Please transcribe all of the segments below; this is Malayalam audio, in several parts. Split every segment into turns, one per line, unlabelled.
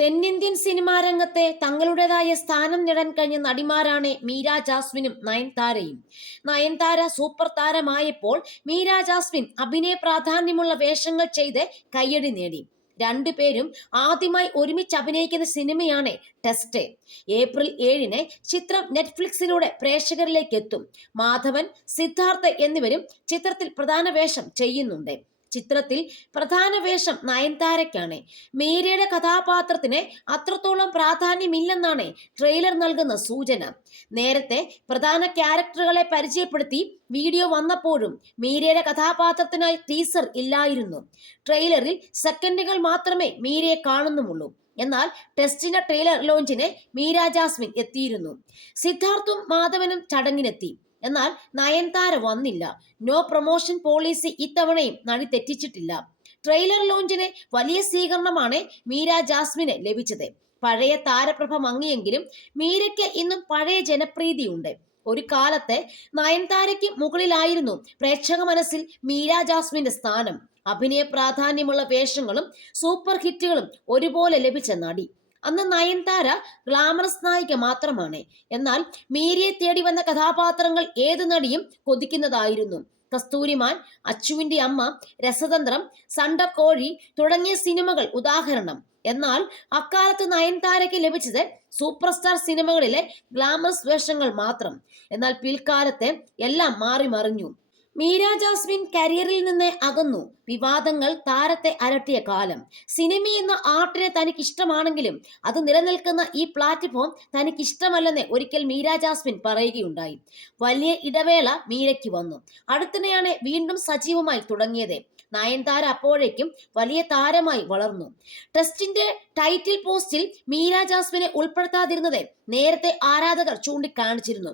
തെന്നിന്ത്യൻ സിനിമാ രംഗത്തെ തങ്ങളുടേതായ സ്ഥാനം നേടാൻ കഴിഞ്ഞ നടിമാരാണ് മീര ജാസ്മിനും നയൻതാരയും. നയൻതാര സൂപ്പർ താരമായപ്പോൾ മീര ജാസ്മിൻ അഭിനയ പ്രാധാന്യമുള്ള വേഷങ്ങൾ ചെയ്ത് കയ്യടി നേടി. രണ്ടുപേരും ആദ്യമായി ഒരുമിച്ച് അഭിനയിക്കുന്ന സിനിമയാണ് ടെസ്റ്റ്. ഏപ്രിൽ ഏഴിന് ചിത്രം നെറ്റ്ഫ്ലിക്സിലൂടെ പ്രേക്ഷകരിലേക്ക് എത്തും. മാധവൻ സിദ്ധാർത്ഥ് എന്നിവരും ചിത്രത്തിൽ പ്രധാന വേഷം ചെയ്യുന്നുണ്ട്. ചിത്രത്തിൽ പ്രധാന വേഷം നയൻതാരയ്ക്കാണ്. മേരിയുടെ കഥാപാത്രത്തിന് അത്രത്തോളം പ്രാധാന്യമില്ലെന്നാണ് ട്രെയിലർ നൽകുന്ന സൂചന. നേരത്തെ പ്രധാന ക്യാരക്ടറുകളെ പരിചയപ്പെടുത്തി വീഡിയോ വന്നപ്പോഴും മീരയുടെ കഥാപാത്രത്തിനായി ടീസർ ഇല്ലായിരുന്നു. ട്രെയിലറിൽ സെക്കൻഡുകൾ മാത്രമേ മീരയെ കാണുന്നുമുള്ളൂ. എന്നാൽ ടെസ്റ്റിന്റെ ട്രെയിലർ ലോഞ്ചിന് മീര ജാസ്മിൻ എത്തിയിരുന്നു. സിദ്ധാർത്ഥും മാധവനും ചടങ്ങിനെത്തി. എന്നാൽ നയൻതാര വന്നില്ല. നോ പ്രൊമോഷൻ പോളിസി ഇത്തവണയും നടി തെറ്റിച്ചിട്ടില്ല. ട്രെയിലർ ലോഞ്ചിന് വലിയ സ്വീകരണമാണ് മീര ജാസ്മിന് ലഭിച്ചത്. പഴയ താരപ്രഭ മങ്ങിയെങ്കിലും മീരയ്ക്ക് ഇന്നും പഴയ ജനപ്രീതിയുണ്ട്. ഒരു കാലത്തെ നയൻതാരയ്ക്ക് മുകളിലായിരുന്നു പ്രേക്ഷക മനസ്സിൽ മീര ജാസ്മിന്റെ സ്ഥാനം. അഭിനയ പ്രാധാന്യമുള്ള വേഷങ്ങളും സൂപ്പർ ഹിറ്റുകളും ഒരുപോലെ ലഭിച്ച നടി. അന്ന് നയൻതാര ഗ്ലാമറസ് നായിക മാത്രമാണ്. എന്നാൽ മീരിയെ തേടി വന്ന കഥാപാത്രങ്ങൾ ഏത് നടിയും കൊതിക്കുന്നതായിരുന്നു. കസ്തൂരിമാൻ അച്ചുവിന്റെ അമ്മ രസതന്ത്രം സണ്ടക്കോഴി തുടങ്ങിയ സിനിമകൾ ഉദാഹരണം. എന്നാൽ അക്കാലത്ത് നയൻതാരയ്ക്ക് ലഭിച്ചത് സൂപ്പർ സ്റ്റാർ സിനിമകളിലെ ഗ്ലാമറസ് വേഷങ്ങൾ മാത്രം. എന്നാൽ പിൽക്കാലത്ത് എല്ലാം മാറി മറിഞ്ഞു. മീര ജാസ്മിൻ കരിയറിൽ നിന്ന് അകന്നു. വിവാദങ്ങൾ താരത്തെ അലട്ടിയ കാലം. സിനിമ എന്ന ആർട്ടിനെ തനിക്ക് ഇഷ്ടമാണെങ്കിലും അത് നിലനിൽക്കുന്ന ഈ പ്ലാറ്റ്ഫോം തനിക്ക് ഇഷ്ടമല്ലെന്ന് ഒരിക്കൽ മീര ജാസ്മിൻ പറയുകയുണ്ടായി. വലിയ ഇടവേള മീരയ്ക്ക് വന്നു. അടുത്തിടെയാണ് വീണ്ടും സജീവമായി തുടങ്ങിയത്. നയൻതാര അപ്പോഴേക്കും വലിയ താരമായി വളർന്നു. ടെസ്റ്റിന്റെ ടൈറ്റിൽ പോസ്റ്റിൽ മീര ജാസ്മിനെ ഉൾപ്പെടുത്താതിരുന്നത് നേരത്തെ ആരാധകർ ചൂണ്ടിക്കാണിച്ചിരുന്നു.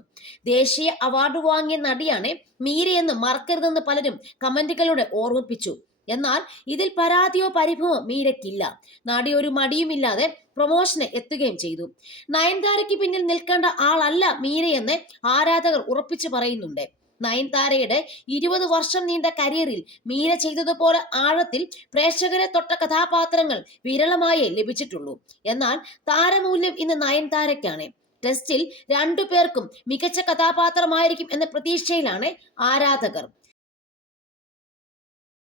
ദേശീയ അവാർഡ് വാങ്ങിയ നടിയാണ് മീരയെന്ന് മറക്കരുതെന്ന് പലരും കമന്റുകളിലൂടെ ഓർമ്മിപ്പിച്ചു. എന്നാൽ ഇതിൽ പരാതിയോ പരിഭവമോ മീരയ്ക്കില്ല. നടി ഒരു മടിയുമില്ലാതെ പ്രൊമോഷന് എത്തുകയും ചെയ്തു. നയൻതാരയ്ക്ക് പിന്നിൽ നിൽക്കേണ്ട ആളല്ല മീരയെന്ന് ആരാധകർ ഉറപ്പിച്ചു പറയുന്നുണ്ട്. നയൻതാരയുടെ ഇരുപത് വർഷം നീണ്ട കരിയറിൽ മീര ചെയ്തതുപോലെ ആഴത്തിൽ പ്രേക്ഷകരെ തൊട്ട കഥാപാത്രങ്ങൾ വിരളമായേ ലഭിച്ചിട്ടുള്ളൂ. എന്നാൽ താരമൂല്യം ഇന്ന് നയൻതാരയ്ക്കാണ്. ടെസ്റ്റിൽ രണ്ടുപേർക്കും മികച്ച കഥാപാത്രമായിരിക്കും എന്ന പ്രതീക്ഷയിലാണ് ആരാധകർ.